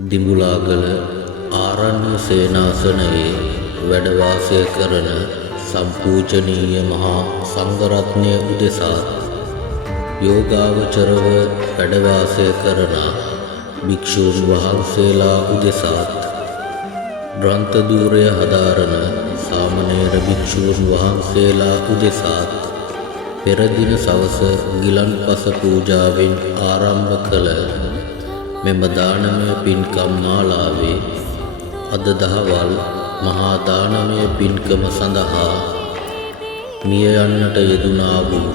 දිඹුලාගල ආරණ්‍ය සේනාසනයේ වැඩ වාසය කරන සම්පූජනීය මහා සංඝරත්නය උදෙසා යෝගාවචරව වැඩ වාසය කරන භික්ෂූන් වහන්සේලා උදෙසා ග්‍රන්ථදූරය හදාරන සාමණේර භික්ෂූන් වහන්සේලා උදෙසා පෙර දින සවස ගිලන්පස පූජාවෙන් ආරම්භ කළ මෙම දානමය පින්කම් මාලාවේ අද දහවල් මහා දානමය පින්කම සඳහා මිය යන්නට යෙදුනා වූ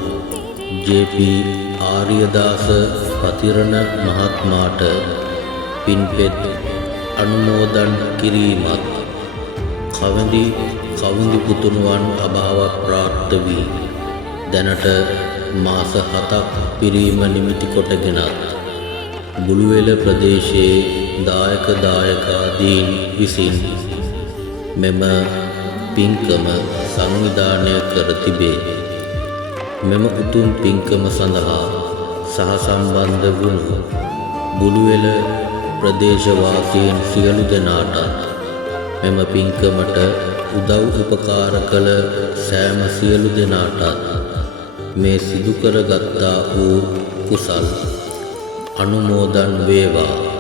ජේ.පී. ආර්යදාස පතිරණ මහත්මයාට පින්පෙත් අනුමෝදන් කිරීමත් කවඳි පුතුණුවන් අභාව ප්‍රාප්ත වී දැනට මාස 7ක් පිරීම නිමිති කොටගෙනත් බුළුවෙල ප්‍රදේශයේ දායකාදීන් විසින් මෙම පින්කම සංවිධානය කර තිබේ. මෙම උතුම් පින්කම සඳහා සහසම්බන්ධ වුණු බුළුවෙල ප්‍රදේශවාසීන් සියලු දෙනාට මෙම පින්කමට උදව් උපකාර කළ සෑම සියලු දෙනාට මේ සිදු කරගත්තා වූ කුසල් අනුමෝදන් වේවා.